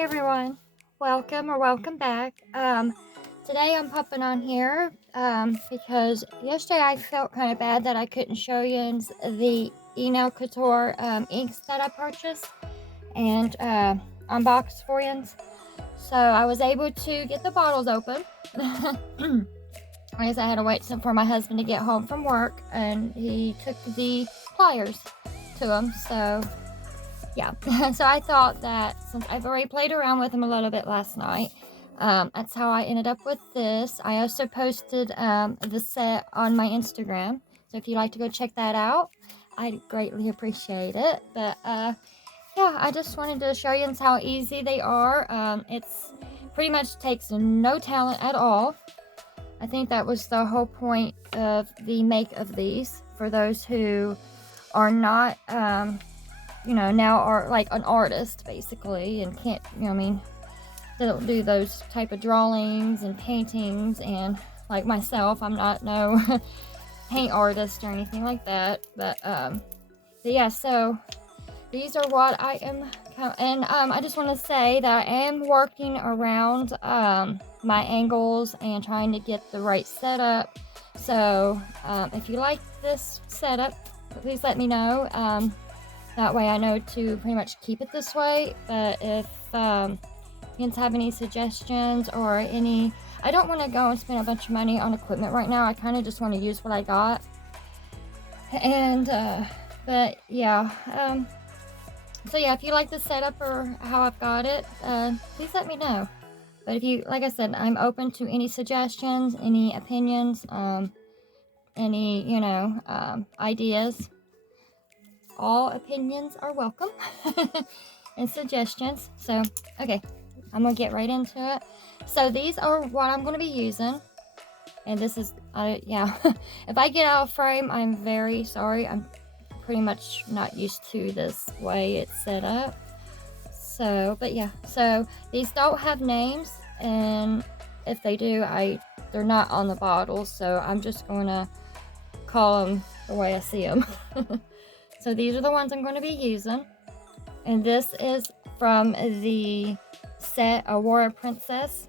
Hey everyone, welcome back. Today I'm popping on here because yesterday I felt kind of bad that I couldn't show you the Enailcouture inks that I purchased and unboxed for you. So I was able to get the bottles open. I guess I had to wait for my husband to get home from work, and he took the pliers to him. So yeah, so I thought that since I've already played around with them a little bit last night, that's how I ended up with this. I also posted the set on my Instagram, so if you'd like to go check that out, I'd greatly appreciate it. But yeah, I just wanted to show you how easy they are. It's pretty much takes no talent at all. I think that was the whole point of the make of these, for those who are not now are like an artist basically and can't, they don't do those type of drawings and paintings, and like myself, I'm not no paint artist or anything like that, but yeah, so these are what I am, and I just want to say that I am working around my angles and trying to get the right setup. So if you like this setup, please let me know. That way I know to pretty much keep it this way. But if you guys have any suggestions or any, I don't want to go and spend a bunch of money on equipment right now. I kind of just want to use what I got. And but yeah, so yeah, if you like the setup or how I've got it, please let me know. But if you, like I said, I'm open to any suggestions, any opinions, any ideas. All opinions are welcome and suggestions. So okay, I'm gonna get right into it. So these are what I'm gonna be using, and this is yeah. If I get out of frame, I'm very sorry. I'm pretty much not used to this way it's set up. So but yeah, so these don't have names, and if they do, they're not on the bottle, so I'm just gonna call them the way I see them. So these are the ones I'm going to be using, and this is from the set Aurora Princess,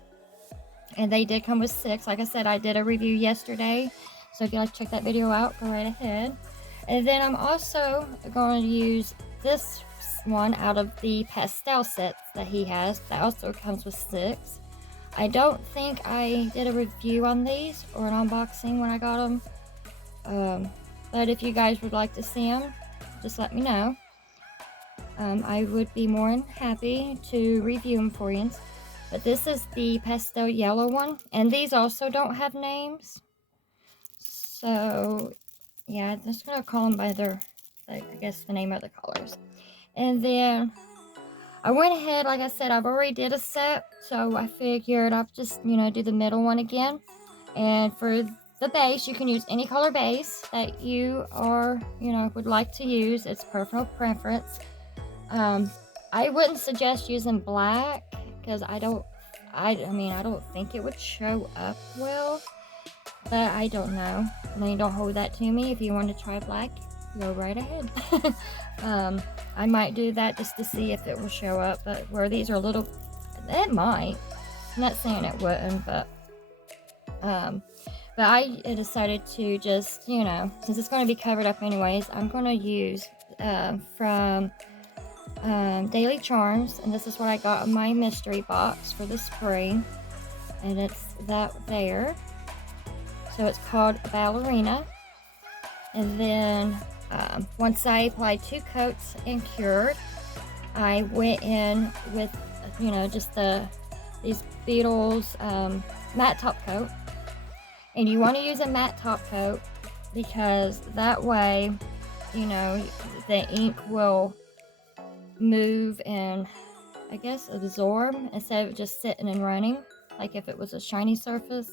and they did come with 6. Like I said, I did a review yesterday, so if you'd like to check that video out, go right ahead. And then I'm also going to use this one out of the pastel sets that he has. That also comes with 6. I don't think I did a review on these or an unboxing when I got them, but if you guys would like to see them, just let me know. I would be more than happy to review them for you. But this is the pastel yellow one, and these also don't have names. So yeah, I'm just gonna call them by their, I guess, the name of the colors. And then I went ahead, like I said, I've already did a set, so I figured I'll just do the middle one again. And for the base, you can use any color base that you are, would like to use. It's personal preference. I wouldn't suggest using black because I don't think it would show up well, but I don't know. I mean, don't hold that to me. If you want to try black, go right ahead. I might do that just to see if it will show up, but where these are a little, it might. I'm not saying it wouldn't, but I decided to just, since it's going to be covered up anyways, I'm going to use from Daily Charms, and this is what I got in my mystery box for the spring, and it's that there. So it's called Ballerina, and then once I applied 2 coats and cured, I went in with, just these Beetles matte top coat. And you want to use a matte top coat because that way, the ink will move and, I guess, absorb instead of just sitting and running, like if it was a shiny surface.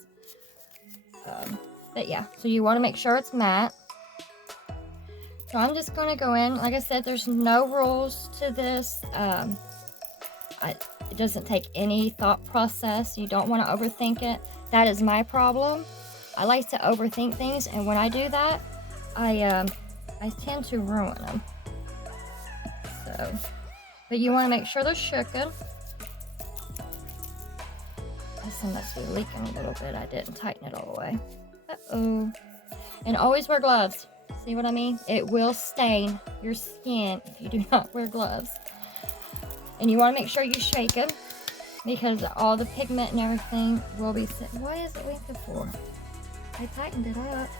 But yeah, so you want to make sure it's matte. So I'm just going to go in. Like I said, there's no rules to this. It doesn't take any thought process. You don't want to overthink it. That is my problem. I like to overthink things, and when I do that, I tend to ruin them. So, but you want to make sure they're shooken. this one must be leaking a little bit. I didn't tighten it all the way. Uh-oh. And always wear gloves. See what I mean? It will stain your skin if you do not wear gloves. And you want to make sure you shake them because all the pigment and everything will be set. Why is it leaking for? I tightened it up.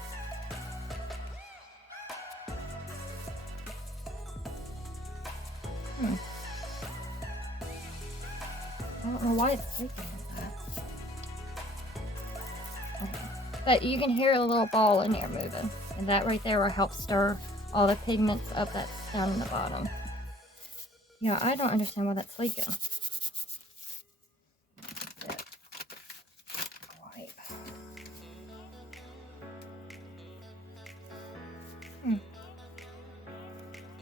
I don't know why it's leaking like that. Okay. But you can hear a little ball in there moving. And that right there will help stir all the pigments up that's down in the bottom. Yeah, I don't understand why that's leaking.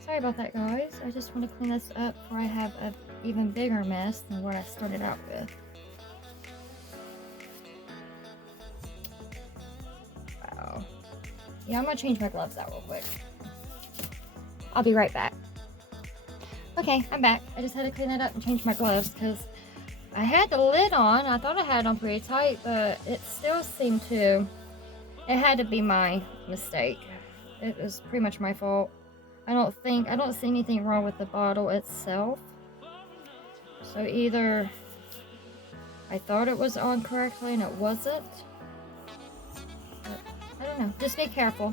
Sorry about that, guys. I just want to clean this up before I have an even bigger mess than what I started out with. Wow. Yeah, I'm going to change my gloves out real quick. I'll be right back. Okay, I'm back. I just had to clean it up and change my gloves because I had the lid on. I thought I had it on pretty tight, but it still seemed to... It had to be my mistake. It was pretty much my fault. I don't see anything wrong with the bottle itself. So either I thought it was on correctly and it wasn't. But I don't know. Just be careful.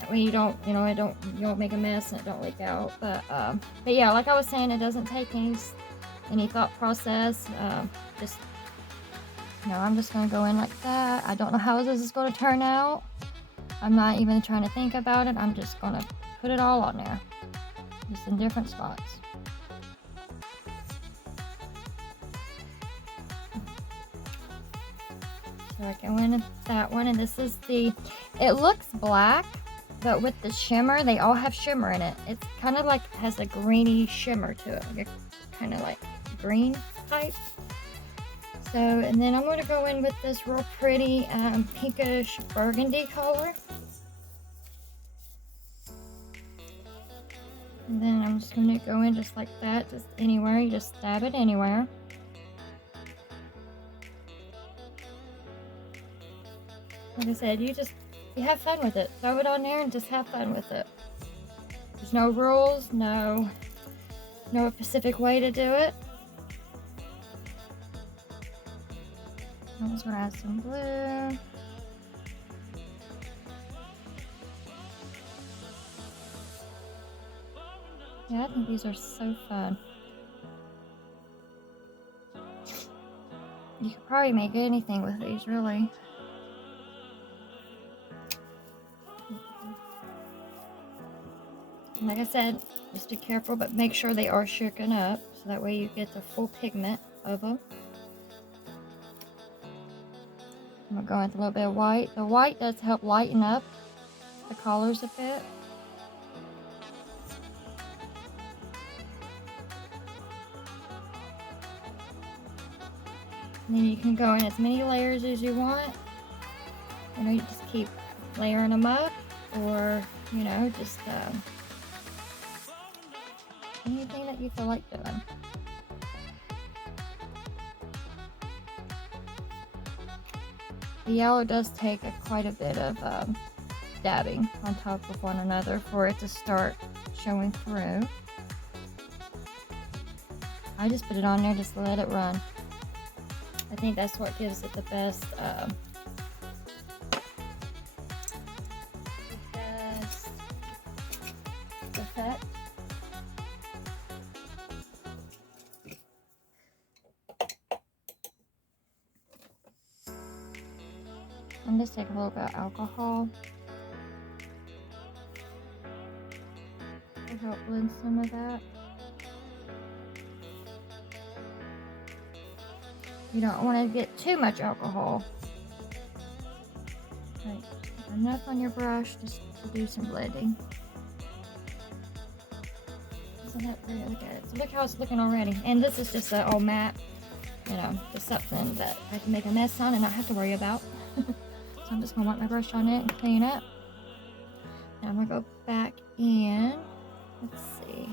That way you don't, you don't make a mess and it don't leak out. But yeah, like I was saying, it doesn't take any thought process. Just, I'm just gonna go in like that. I don't know how this is gonna turn out. I'm not even trying to think about it. I'm just gonna put it all on there. Just in different spots. So I go in with that one, and this is it looks black, but with the shimmer, they all have shimmer in it. It's kind of like has a greeny shimmer to it. Like kind of like green type. So, and then I'm going to go in with this real pretty pinkish burgundy color. And then I'm just going to go in just like that, just anywhere. You just stab it anywhere. Like I said, you have fun with it. Throw it on there and just have fun with it. There's no rules, no specific way to do it. I'm just going to add some blue. Yeah, I think these are so fun. You could probably make anything with these, really. And like I said, just be careful, but make sure they are shaken up, so that way you get the full pigment of them. I'm going to go with a little bit of white. The white does help lighten up the colors a bit. And then you can go in as many layers as you want. You just keep layering them up, or, just anything that you feel like doing. The yellow does take quite a bit of dabbing on top of one another for it to start showing through. I just put it on there just to let it run. I think that's what gives it the best effect. I'm just take a little bit of alcohol to help blend some of that. You don't want to get too much alcohol. Right, enough on your brush just to do some blending. Isn't that pretty? Look at it. So look how it's looking already. And this is just all matte, just something that I can make a mess on and not have to worry about. So I'm just going to wipe my brush on it and clean up. Now I'm going to go back in. Let's see.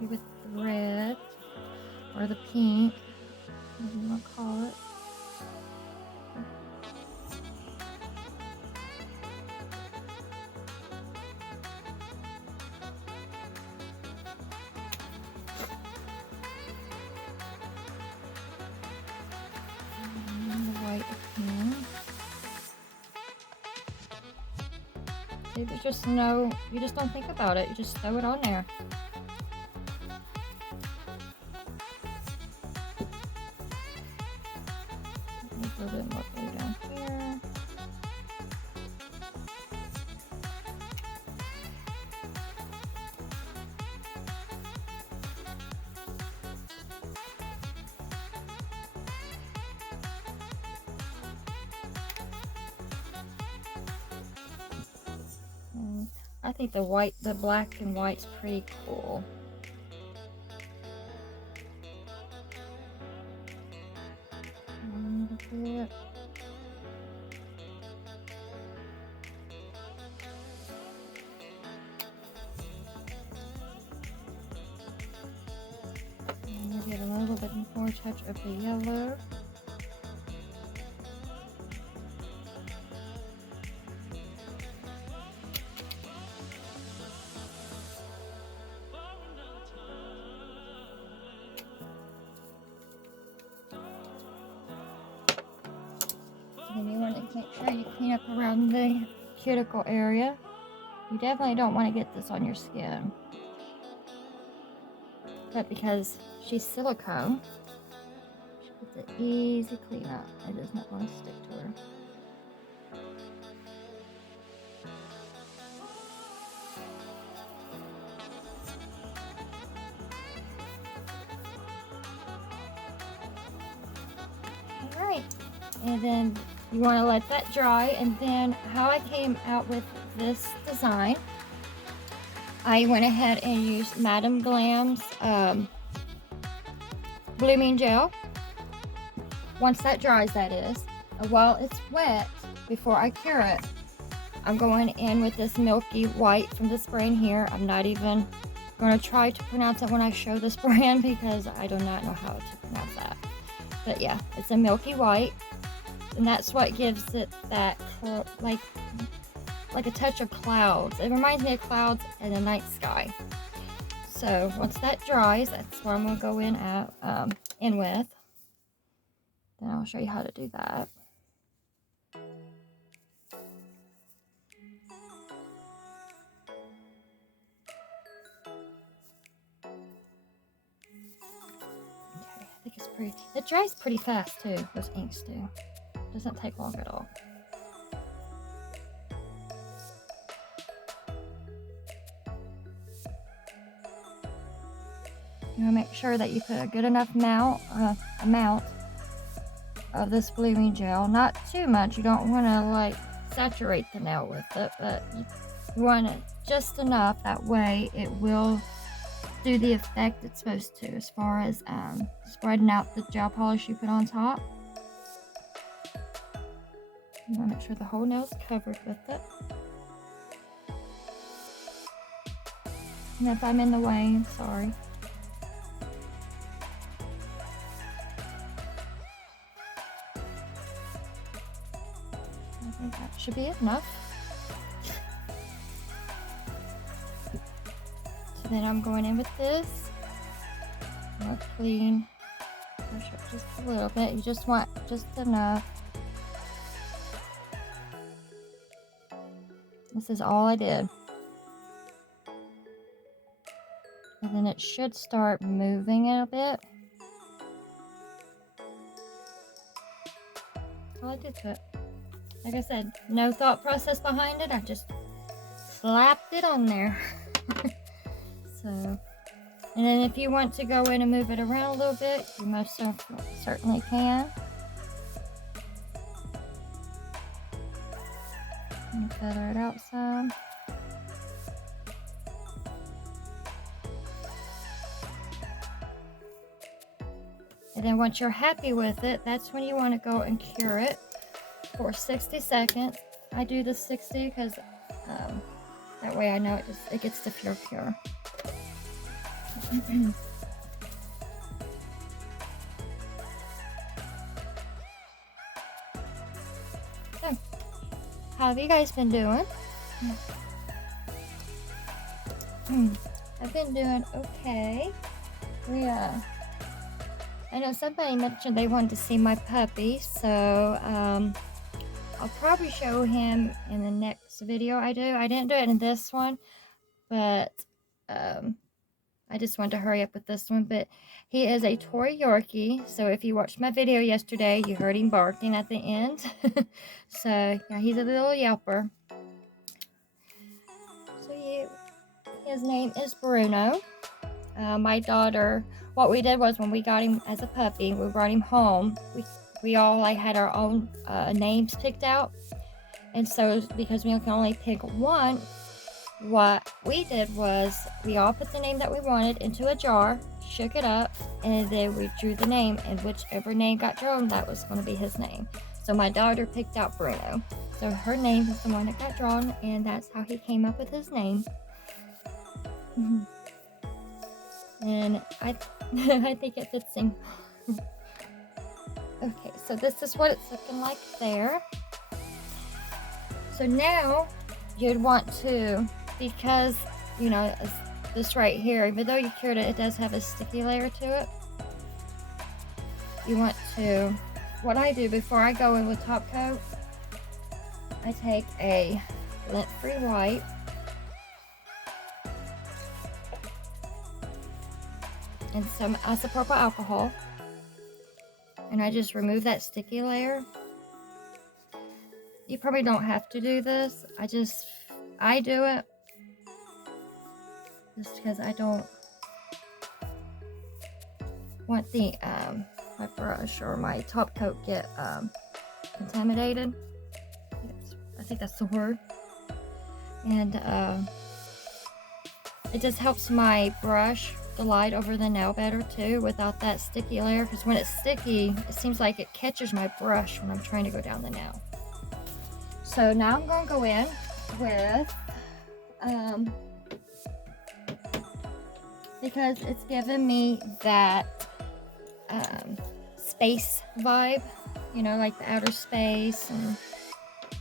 Maybe with the red or the pink. What do you want to call it? And the white again. See, there's just no, you just don't think about it. You just throw it on there. A little bit more glue down here. I think the black and white's pretty cool. A little bit. And get a little bit more touch of the yellow. And then you want to make sure you clean up around the cuticle area. You definitely don't want to get this on your skin. But because she's silicone, it's an easy cleanup. It does not want to stick to her. Alright, and then you want to let that dry, and then how I came out with this design, I went ahead and used Madame Glam's blooming gel. Once that dries, that is. While it's wet, before I cure it, I'm going in with this milky white from this brand here. I'm not even going to try to pronounce it when I show this brand because I do not know how to pronounce that. But yeah, it's a milky white, and that's what gives it that like a touch of clouds. It reminds me of clouds in a night sky. So once that dries, that's what I'm going to go in with. Then I'll show you how to do that. Okay, I think it's pretty. It dries pretty fast too. Those inks do. Doesn't take long at all. You want to make sure that you put a good enough amount of this blooming gel. Not too much. You don't want to like saturate the nail with it, but you want it just enough. That way it will do the effect it's supposed to, as far as spreading out the gel polish you put on top. You want to make sure the whole nail's covered with it. And if I'm in the way, I'm sorry. I think that should be enough. So then I'm going in with this. I'm going to clean, brush up just a little bit. You just want just enough. This is all I did. And then it should start moving a bit. That's all I did to it. Like I said, no thought process behind it. I just slapped it on there. So, and then if you want to go in and move it around a little bit, you most certainly can. And feather it out some. And then once you're happy with it, that's when you want to go and cure it for 60 seconds. I do the 60 because that way I know it gets the pure cure. How have you guys been doing? I've been doing okay. I know somebody mentioned they wanted to see my puppy, so I'll probably show him in the next video I do. I didn't do it in this one, but I just wanted to hurry up with this one. But he is a toy Yorkie, so if you watched my video yesterday, you heard him barking at the end. So yeah, he's a little yelper. So yeah, his name is Bruno. My daughter, what we did was when we got him as a puppy, we brought him home. We all like had our own names picked out, and so because we can only pick one, what we did was we all put the name that we wanted into a jar, shook it up, and then we drew the name, and whichever name got drawn, that was going to be his name. So my daughter picked out Bruno, so her name was the one that got drawn, and that's how he came up with his name. And I think it fits him. Okay, so this is what it's looking like there. So now you'd want to, because you know this right here, even though you cured it, it does have a sticky layer to it. You want to, what I do before I go in with top coat, I take a lint-free wipe and some isopropyl alcohol, and I just remove that sticky layer. You probably don't have to do this. I do it just because I don't want the my brush or my top coat get contaminated. I think that's the word. And it just helps my brush glide over the nail better too without that sticky layer, because when it's sticky it seems like it catches my brush when I'm trying to go down the nail. So now I'm going to go in with because it's giving me that space vibe, you know, like the outer space and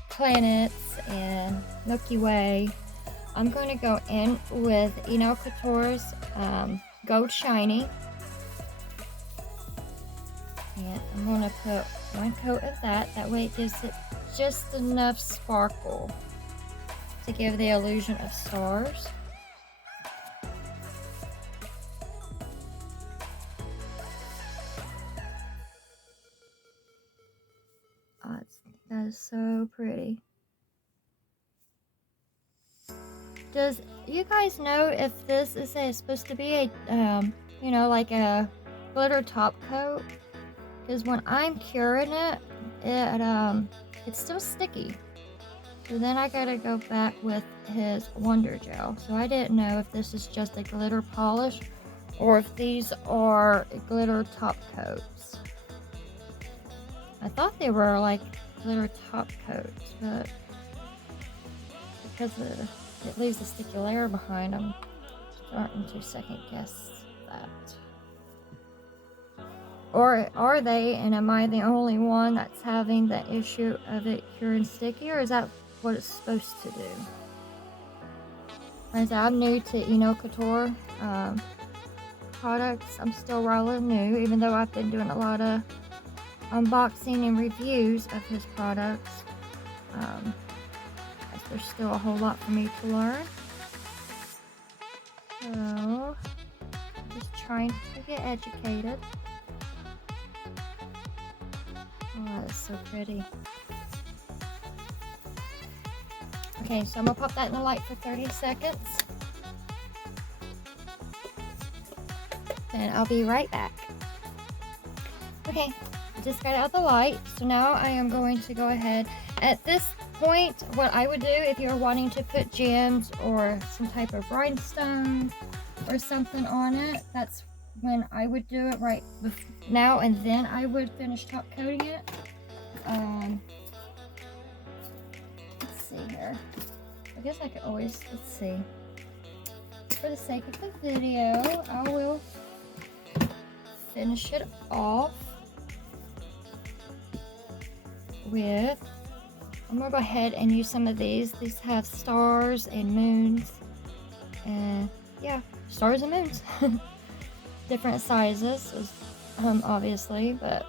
planets and Milky Way. I'm going to go in with Enailcouture's Gold Shiny, and I'm going to put one coat of that. That way it gives it just enough sparkle to give the illusion of stars. Oh, that is so pretty. Does you guys know if this is supposed to be a, you know, like a glitter top coat? Because when I'm curing it, it's still sticky. So then I gotta go back with his Wonder Gel. So I didn't know if this is just a glitter polish or if these are glitter top coats. I thought they were like glitter top coats, but because it leaves a sticky layer behind, I'm starting to second guess that. Or are they, and am I the only one that's having the issue of it curing sticky, or is that what it's supposed to do? As I'm new to Enailcouture products, I'm still rolling new, even though I've been doing a lot of unboxing and reviews of his products. There's still a whole lot for me to learn. So, I'm just trying to get educated. Oh, that's so pretty. Okay, so I'm gonna pop that in the light for 30 seconds. Then I'll be right back. Okay, I just got it out of the light. So now I am going to go ahead. At this point, what I would do if you're wanting to put gems or some type of rhinestone or something on it, that's when I would do it right now, and then I would finish top coating it. Let's see here. I guess I could always, let's see. For the sake of the video, I will finish it off with I'm gonna go ahead and use some of these. These have stars and moons, and yeah, stars and moons. Different sizes, obviously, but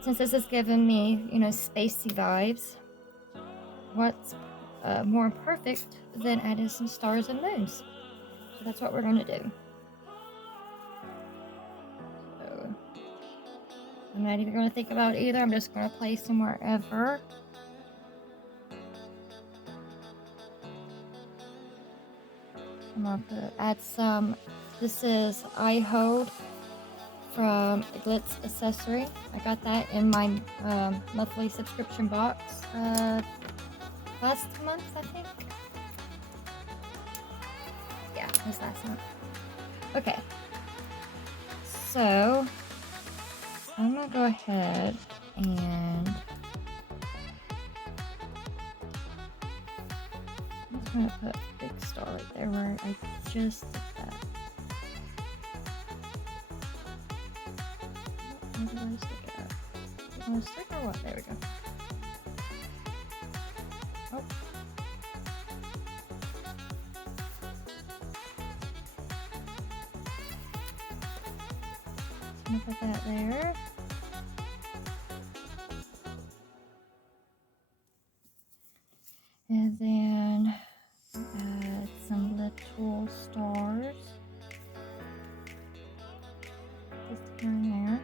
since this is giving me, you know, spacey vibes, what's more perfect than adding some stars and moons? So that's what we're gonna do. So I'm not even gonna think about either. I'm just gonna place them wherever. I'm gonna add some. This is I Hold from Glitz Accessory. I got that in my monthly subscription box last month, I think. Yeah, it was last month. Okay, so I'm gonna go ahead and I'm just gonna put a big star right there where I just did that. Where did I stick it at? Is it gonna stick or what? There we go. Oh. I'm gonna put that there. And then add some little stars. Just here and there.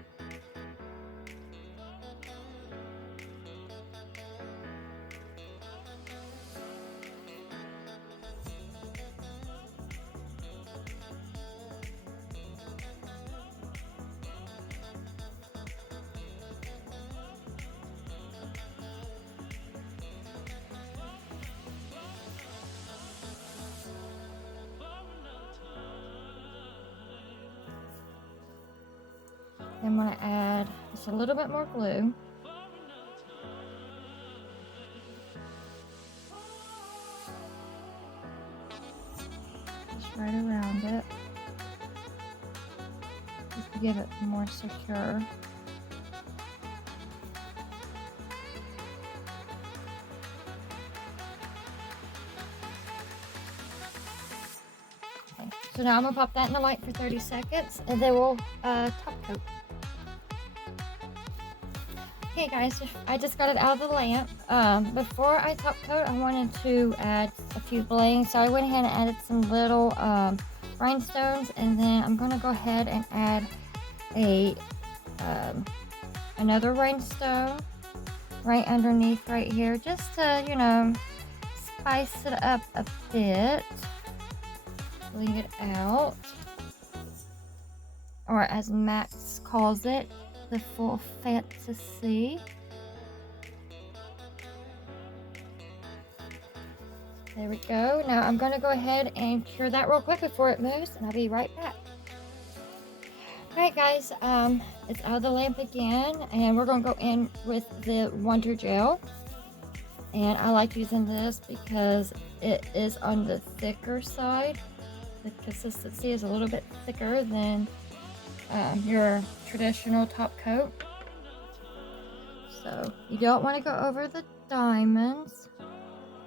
I'm going to add just a little bit more glue. Just right around it. Just to give it more secure. Okay, so now I'm going to pop that in the light for 30 seconds and then we'll top coat. Okay guys, I just got it out of the lamp. Before I top coat, I wanted to add a few blings, so I went ahead and added some little rhinestones, and then I'm going to go ahead and add a another rhinestone right underneath right here, just to, you know, spice it up a bit, bling it out, or as Max calls it, the full fantasy. There we go. Now I'm going to go ahead and cure that real quick before it moves, and I'll be right back. Alright guys, it's out of the lamp again, and we're going to go in with the Wonder Gel. And I like using this because it is on the thicker side. The consistency is a little bit thicker than your traditional top coat. So you don't want to go over the diamonds.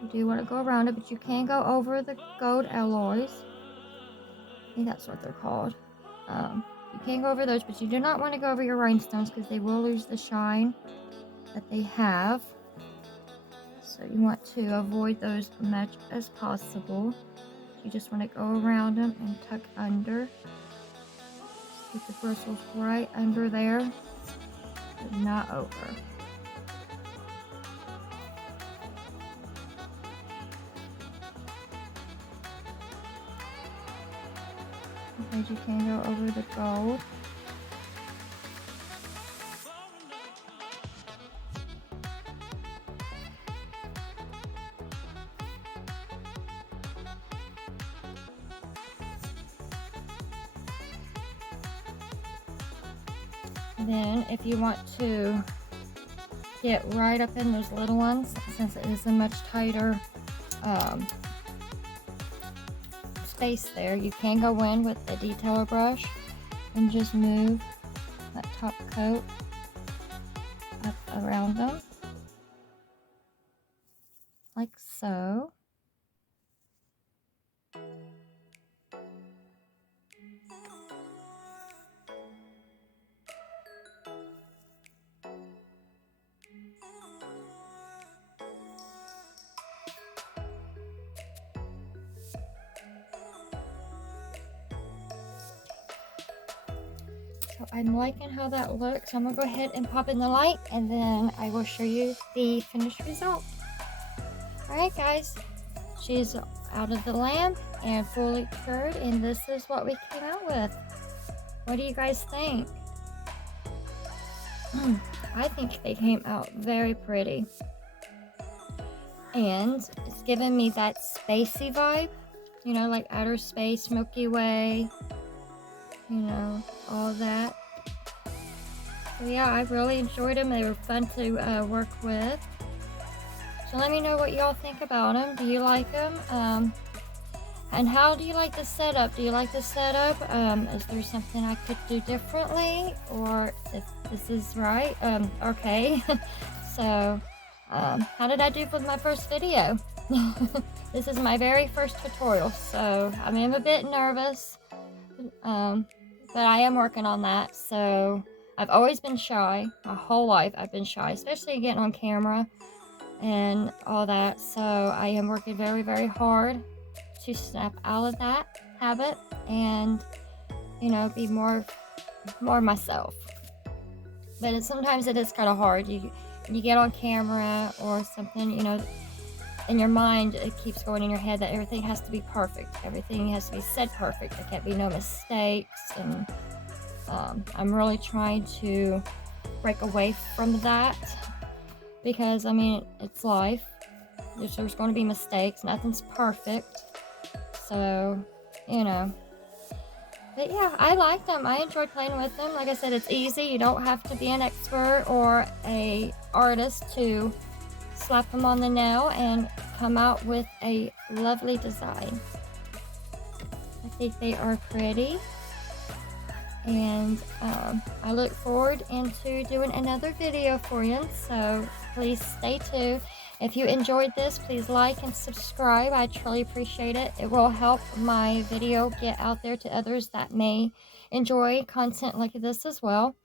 You do want to go around it, but you can go over the gold alloys. I think that's what they're called. You can go over those, but you do not want to go over your rhinestones because they will lose the shine that they have. So you want to avoid those as much as possible. You just want to go around them and tuck under. Get the bristles right under there, but not over. Because you can go over the gold. Then if you want to get right up in those little ones, since it is a much tighter space there, you can go in with a detailer brush and just move that top coat up around them. like so. So I'm liking how that looks. I'm gonna go ahead and pop in the light, and then I will show you the finished result. Alright guys, she's out of the lamp and fully cured, and this is what we came out with. What do you guys think? I think they came out very pretty. And it's giving me that spacey vibe, you know, like outer space, Milky Way, you know, all that. So yeah, I really enjoyed them. They were fun to work with. So let me know what y'all think about them. Do you like them? And how do you like the setup? Do you like the setup? Is there something I could do differently? Or if this is right? Okay. So, how did I do with my first video? This is my very first tutorial, so I mean, I'm a bit nervous. But I am working on that. So, I've always been shy. My whole life I've been shy, especially getting on camera and all that. So, I am working very, very hard to snap out of that habit and, you know, be more myself. But sometimes it is kind of hard. You get on camera or something, you know, in your mind it keeps going in your head that everything has to be perfect, everything has to be said perfect, there can't be no mistakes. And I'm really trying to break away from that, because I mean, it's life. There's going to be mistakes, nothing's perfect. So, you know, but yeah, I like them. I enjoyed playing with them. Like I said, it's easy. You don't have to be an expert or a artist to slap them on the nail and come out with a lovely design. I think they are pretty. And I look forward into doing another video for you. So please stay tuned. If you enjoyed this, please like and subscribe. I truly appreciate it. It will help my video get out there to others that may enjoy content like this as well.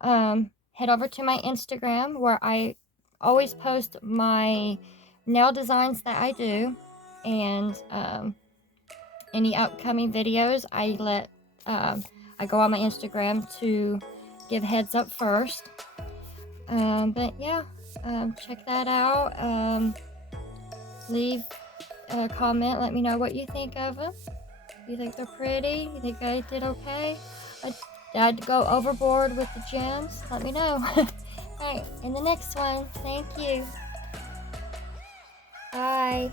Head over to my Instagram, where I always post my nail designs that I do, and any upcoming videos I go on my Instagram to give heads up first. But yeah, check that out. Leave a comment. Let me know what you think of them. You think they're pretty? You think I did okay? Did I go overboard with the gems? Let me know. Alright, in the next one. Thank you. Bye.